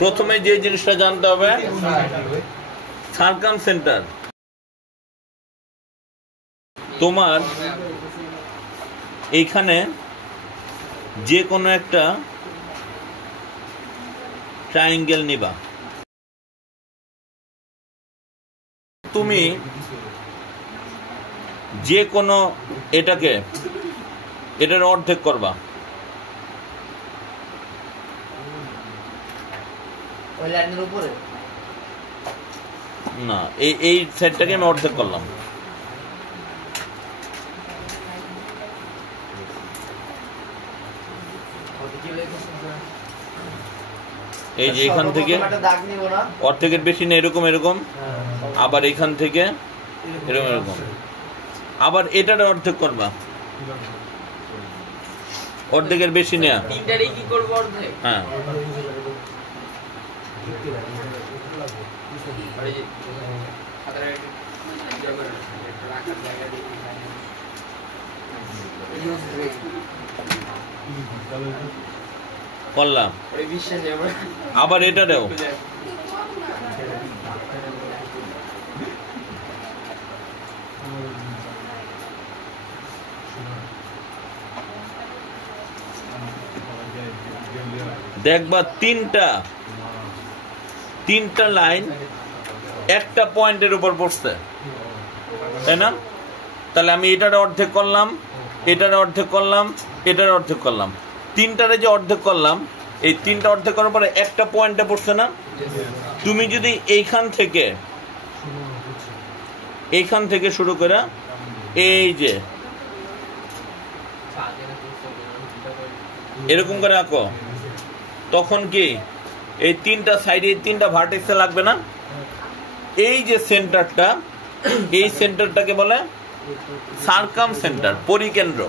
প্রথমে যে জিনিসটা জানতে হবে সার্কাম সেন্টার। তোমার এইখানে যে কোনো একটা ট্রায়াঙ্গেল নিবা, তুমি যে কোনো এটার অর্ধেক করবা। না, এই সেটটাকে আমি অর্ধেক করলাম। এই যে এখান থেকে অর্ধেকের বেশি না, এরকম এরকম, আবার এখান থেকে এরকম এরকম, আবার এটার অর্ধেক করবা, অর্ধেকের বেশি নেয়া। হ্যাঁ, করলাম। আবার এটা দেও, দেখবা তিনটা লাইন একটা পয়েন্টের উপর পড়ছে, তাই না? তাহলে আমি এটার অর্ধেক করলাম, এটার অর্ধেক করলাম, এটার অর্ধেক করলাম, তিনটারে যে অর্ধেক করলাম, এই তিনটা অর্ধেক করার পরে একটা পয়েন্টে পড়ছে না? তুমি যদি এইখান থেকে শুরু করে এই যে এরকম করে আঁকো, তখন কি এই তিনটা সাইডে তিনটা ভার্টেক্সে লাগবে না? এই যে সেন্টারটা, এই সেন্টারটাকে বলে সার্কাম সেন্টার, পরিকেন্দ্র।